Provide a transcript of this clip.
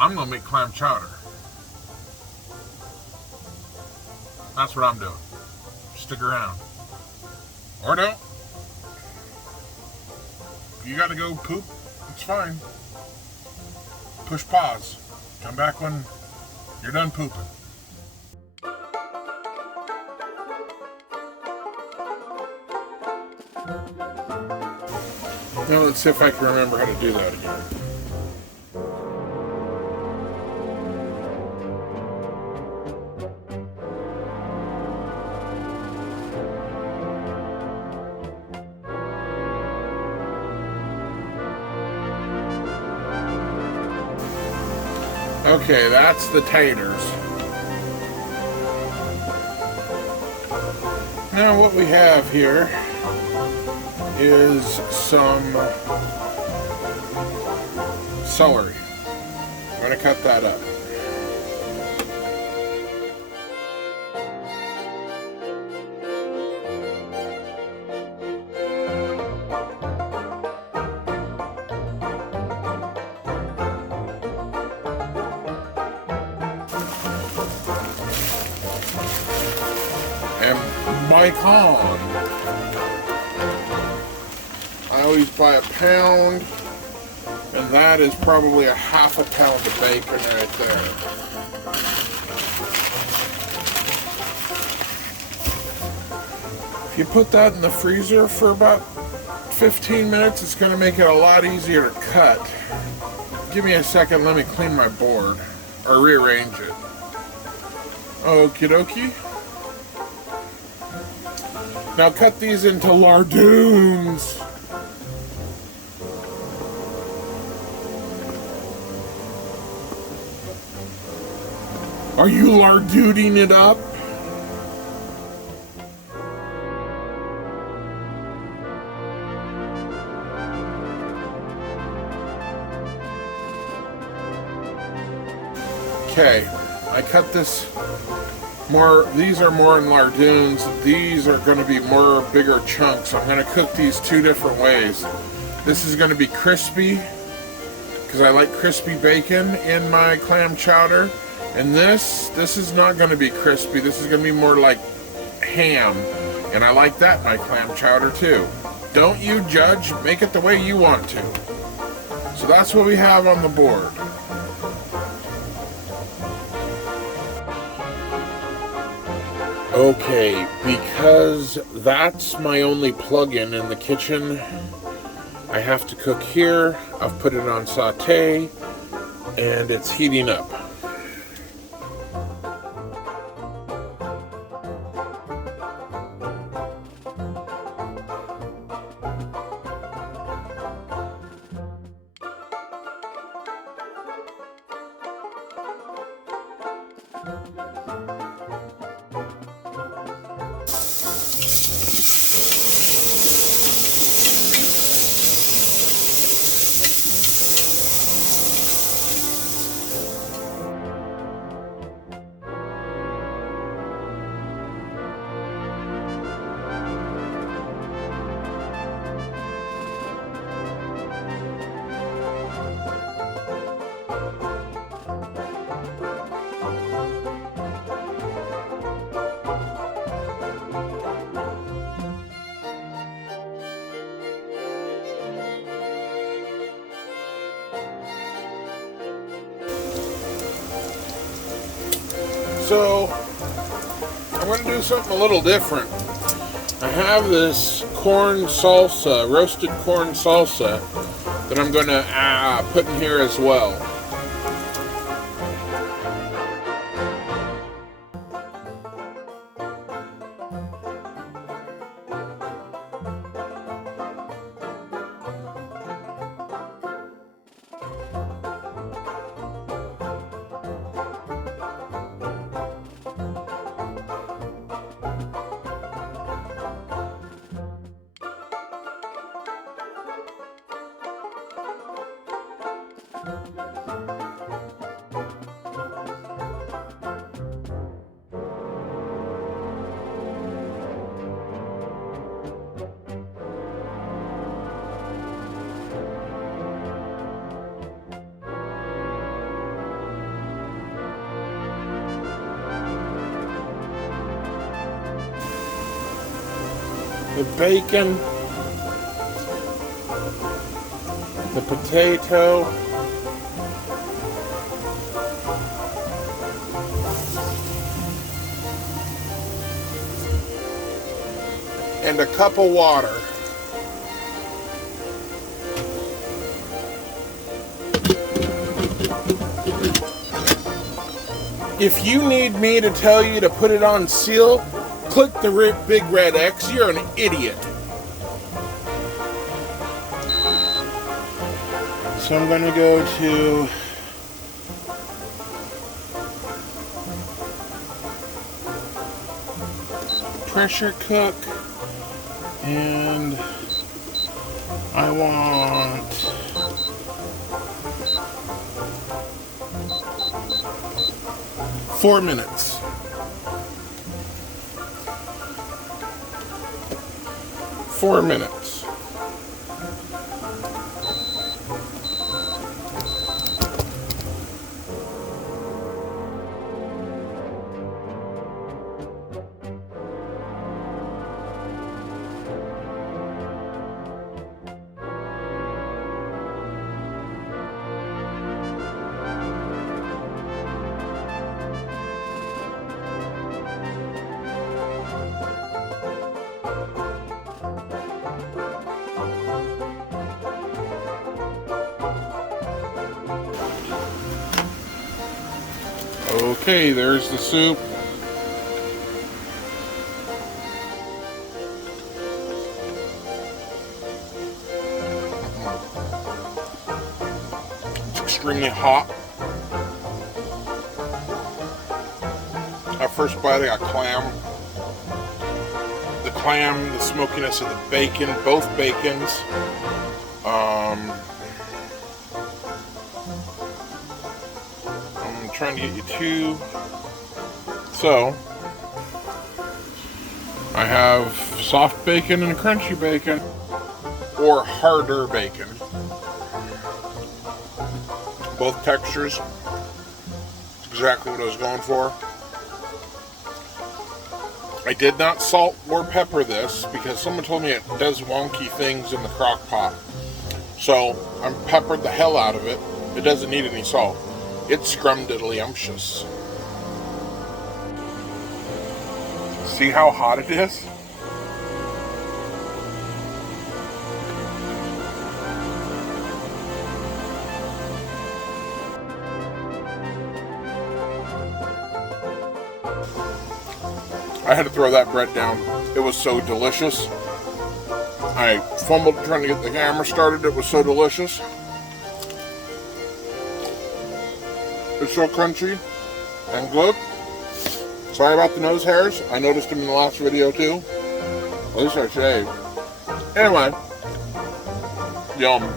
I'm gonna make clam chowder. That's what I'm doing. Stick around. Or don't. If you gotta go poop, it's fine. Push pause. Come back when you're done pooping. Now let's see if I can remember how to do that again. Okay, that's the taters. Now what we have here is some celery. I'm going to cut that up. And bacon. I always buy a pound, and that is probably a half a pound of bacon right there. If you put that in the freezer for about 15 minutes, it's going to make it a lot easier to cut. Give me a second, let me clean my board, or rearrange it. Okie dokie. Now cut these into lardoons. Are you lardooning it up? Okay, I cut this more, these are more in lardoons, these are going to be more bigger chunks. I'm going to cook these two different ways. This is going to be crispy, because I like crispy bacon in my clam chowder. And this is not going to be crispy, this is going to be more like ham. And I like that in my clam chowder too. Don't you judge, make it the way you want to. So that's what we have on the board. Okay, because that's my only plug-in in the kitchen, I have to cook here. I've put it on saute, and it's heating up. So, I'm going to do something a little different. I have this corn salsa, roasted corn salsa, that I'm going to put in here as well. the bacon, the potato, and a cup of water. If you need me to tell you to put it on seal, click the big red X. You're an idiot. So I'm going to go to pressure cook, and I want 4 minutes. 4 minutes. Okay, there's the soup. It's extremely hot. At first bite, I got clam. The clam, the smokiness of the bacon, both bacons. I'm trying to get you two. So, I have soft bacon and crunchy bacon, or harder bacon. Both textures. Exactly what I was going for. I did not salt or pepper this because someone told me it does wonky things in the crock pot. So I peppered the hell out of it. It doesn't need any salt. It's scrumdiddlyumptious. See how hot it is? I had to throw that bread down. It was so delicious. I fumbled trying to get the camera started. It was so delicious. It's so crunchy and good. Sorry about the nose hairs. I noticed them in the last video too. At least I shaved. Anyway, yum.